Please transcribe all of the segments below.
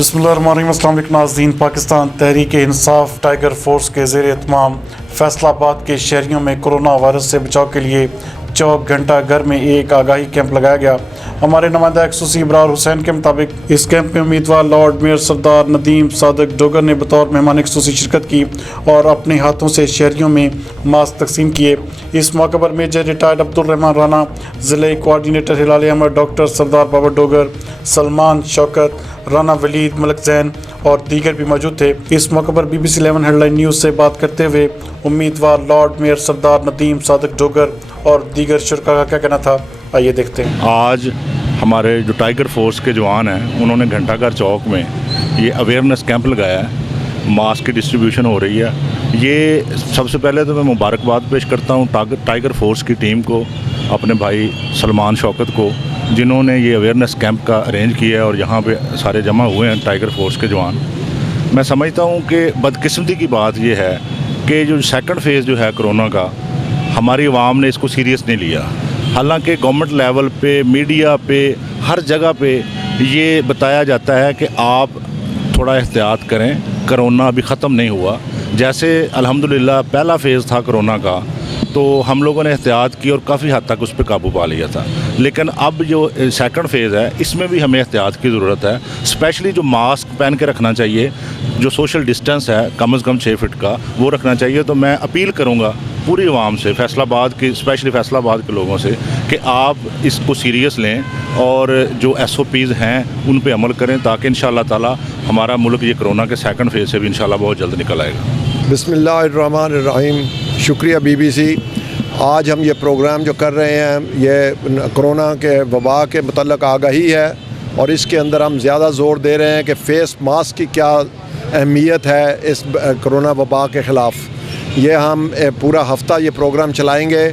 बिस्मिल्लाहिर्रहमानिर्रहीम। अस्सलाम वालेकुम नाज़रीन। पाकिस्तान तहरीक इंसाफ टाइगर फोर्स के ज़ेर एहतमाम फैसलाबाद के शहरियों में कोरोना वायरस से बचाव के लिए 24 घंटा घर में एक आगाही कैंप लगाया गया। हमारे नुमाइंदा खसूसी इब्रार हुसैन के मुताबिक इस कैंप में उम्मीदवार लॉर्ड मेयर सरदार नदीम सादिक डोगर ने बतौर मेहमान खसूसी शिरकत की और अपने हाथों से शहरियों में मास्क तकसीम किए। इस मौके पर मेजर रिटायर्ड अब्दुल रहमान राना, ज़िले कोऑर्डिनेटर हिलाल अहमद, डॉक्टर सरदार बाबा डोगर, सलमान शौकत, राना वलीद, मलक जैन और दीगर भी मौजूद थे। इस मौके पर BBC 11 हेडलाइन न्यूज़ से बात करते हुए उम्मीदवार लॉर्ड मेयर सरदार नदीम सादिक डोगर और दीगर शुरका का क्या कहना था, आइए देखते हैं। आज हमारे जो टाइगर फोर्स के जवान हैं उन्होंने घंटाघर चौक में ये अवेयरनेस कैंप लगाया है। मास्क की डिस्ट्रीब्यूशन हो रही है। ये सबसे पहले तो मैं मुबारकबाद पेश करता हूँ टाइगर फोर्स की टीम को, अपने भाई सलमान शौकत को, जिन्होंने ये अवेयरनेस कैंप का अरेंज किया है और यहाँ पे सारे जमा हुए हैं टाइगर फोर्स के जवान। मैं समझता हूँ कि बदकिस्मती की बात ये है कि जो सेकंड फेज़ जो है कोरोना का, हमारी आवाम ने इसको सीरियस नहीं लिया। हालांकि गवर्नमेंट लेवल पे, मीडिया पे, हर जगह पे ये बताया जाता है कि आप थोड़ा एहतियात करें, कोरोना अभी ख़त्म नहीं हुआ। जैसे अल्हम्दुलिल्लाह पहला फेज़ था कोरोना का, तो हम लोगों ने एहतियात की और काफ़ी हद तक उस पर काबू पा लिया था। लेकिन अब जो सेकंड फेज़ है, इसमें भी हमें एहतियात की ज़रूरत है। स्पेशली जो मास्क पहन के रखना चाहिए, जो सोशल डिस्टेंस है कम से कम 6 फीट का, वो रखना चाहिए। तो मैं अपील करूँगा पूरी आवाम से, फैसलाबाद की, स्पेशली फैसलाबाद के लोगों से, कि आप इसको सीरियस लें और जो SOPs हैं उन पे अमल करें, ताकि इंशाअल्लाह ताला हमारा मुल्क ये कोरोना के सेकंड फेज़ से भी इंशाअल्लाह बहुत जल्द निकल आएगा। बिस्मिल्लाहिर्रहमानिर्रहीम। शुक्रिया BBC। आज हम ये प्रोग्राम जो कर रहे हैं, ये कोरोना के वबा के मतलब आगाही है और इसके अंदर हम ज़्यादा ज़ोर दे रहे हैं कि फ़ेस मास्क की क्या अहमियत है इस कोरोना वबा के ख़िलाफ़। ये हम पूरा हफ़्ता ये प्रोग्राम चलाएँगे,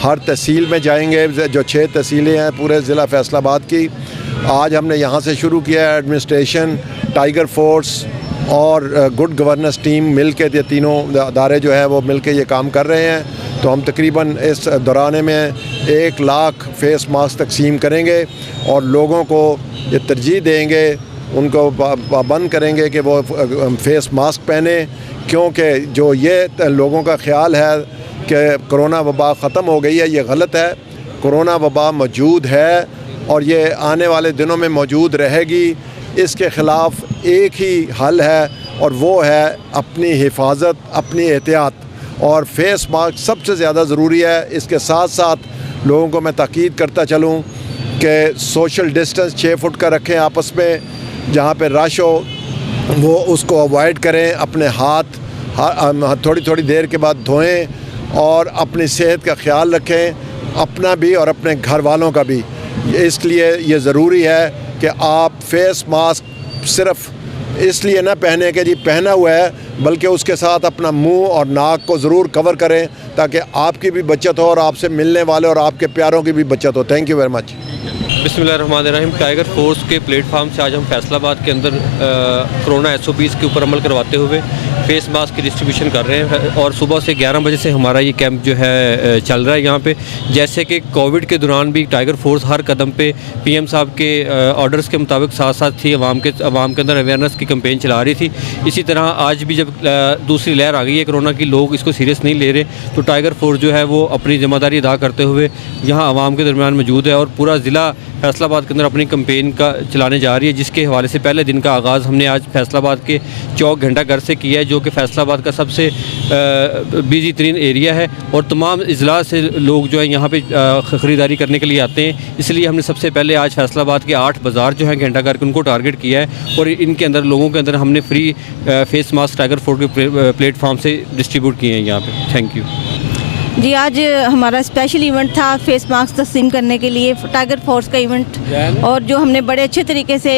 हर तहसील में जाएंगे, जो 6 तहसीलें हैं पूरे ज़िला फैसलाबाद की। आज हमने यहाँ से शुरू किया है। एडमिनिस्ट्रेशन, टाइगर फोर्स और गुड गवर्नेंस टीम मिल के, ये तीनों अदारे जो है वो मिल के ये काम कर रहे हैं। तो हम तकरीबन इस दौराने में 1 लाख फ़ेस मास्क तकसीम करेंगे और लोगों को ये तरजीह देंगे, उनको पाबंद करेंगे कि वो फ़ेस मास्क पहने, क्योंकि जो ये लोगों का ख़्याल है कि कोरोना वबा ख़त्म हो गई है, ये गलत है। कोरोना वबा मौजूद है और ये आने वाले दिनों में मौजूद रहेगी। इसके ख़िलाफ़ एक ही हल है और वो है अपनी हिफाजत, अपनी एहतियात, और फ़ेस मास्क सबसे ज़्यादा ज़रूरी है। इसके साथ साथ लोगों को मैं ताकीद करता चलूँ कि सोशल डिस्टेंस 6 फुट का रखें आपस में, जहाँ पे रश हो वो उसको अवॉइड करें, अपने हाथ थोड़ी थोड़ी देर के बाद धोएं और अपनी सेहत का ख्याल रखें, अपना भी और अपने घर वालों का भी। इसलिए ये ज़रूरी है कि आप फ़ेस मास्क सिर्फ़ इसलिए ना पहने कि जी पहना हुआ है, बल्कि उसके साथ अपना मुंह और नाक को ज़रूर कवर करें, ताकि आपकी भी बचत हो और आपसे मिलने वाले और आपके प्यारों की भी बचत हो। Thank you very much. बिस्मिल्लाहिर्रहमानिर्रहीम। टाइगर फोर्स के प्लेटफार्म से आज हम फैसलाबाद के अंदर कोरोना SOPs के ऊपर अमल करवाते हुए फेस मास्क की डिस्ट्रीब्यूशन कर रहे हैं और सुबह से 11 बजे से हमारा ये कैंप जो है चल रहा है यहाँ पे। जैसे कि कोविड के दौरान भी टाइगर फोर्स हर कदम पे PM साहब के ऑर्डर्स के मुताबिक साथ साथ थी, आवाम के अंदर अवेयरनेस की कैंपेन चला रही थी। इसी तरह आज भी जब दूसरी लहर आ गई है कोरोना की, लोग इसको सीरियस नहीं ले रहे, तो टाइगर फोर्स जो है वो अपनी ज़िम्मेदारी अदा करते हुए यहाँ आवाम के दरमियान मौजूद है और पूरा ज़िला फैसलाबाद के अंदर अपनी कैंपेन का चलाने जा रही है, जिसके हवाले से पहले दिन का आगाज़ हमने आज फैसलाबाद के चौक घंटाघर से किया है, जो कि फैसलाबाद का सबसे बिजी तरीन एरिया है और तमाम अजला से लोग जो है यहाँ पे ख़रीदारी करने के लिए आते हैं। इसलिए हमने सबसे पहले आज फैसलाबाद के 8 बाज़ार जो हैं घंटाघर के, उनको टारगेट किया है और इनके अंदर लोगों के अंदर हमने free face mask tiger force के प्लेटफॉर्म से डिस्ट्रीब्यूट किए हैं यहाँ पर। थैंक यू जी। आज हमारा स्पेशल इवेंट था फेस मास्क तकसीम करने के लिए, टाइगर फोर्स का इवेंट, और जो हमने बड़े अच्छे तरीके से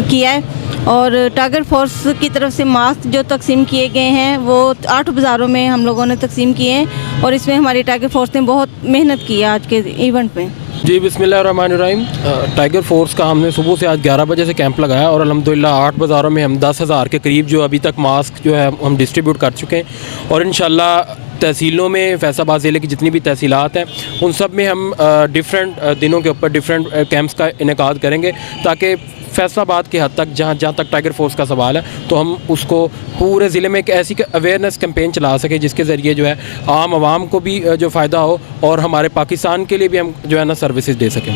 किया है। और टाइगर फोर्स की तरफ से मास्क जो तकसीम किए गए हैं वो 8 बाज़ारों में हम लोगों ने तकसीम किए हैं और इसमें हमारी टाइगर फोर्स ने बहुत मेहनत की है आज के इवेंट में। जी बिस्मिल्लाहिर्रहमानिर्रहीम। टाइगर फोर्स का हमने सुबह से आज 11 बजे से कैंप लगाया और अल्हम्दुलिल्लाह 8 बाज़ारों में हम 10,000 के करीब जो अभी तक मास्क जो है हम डिस्ट्रीब्यूट कर चुके हैं और इंशाल्लाह तहसीलों में, फैसलाबाद ज़िले की जितनी भी तहसीलात हैं उन सब में हम डिफरेंट दिनों के ऊपर डिफरेंट कैंप्स का इनेकाद करेंगे, ताकि फैसलाबाद के हद तक जहाँ तक टाइगर फोर्स का सवाल है, तो हम उसको पूरे ज़िले में एक ऐसी अवेयरनेस कैंपेन चला सके जिसके ज़रिए जो है आम आवाम को भी जो फ़ायदा हो और हमारे पाकिस्तान के लिए भी हम जो है ना सर्विसेज दे सकें।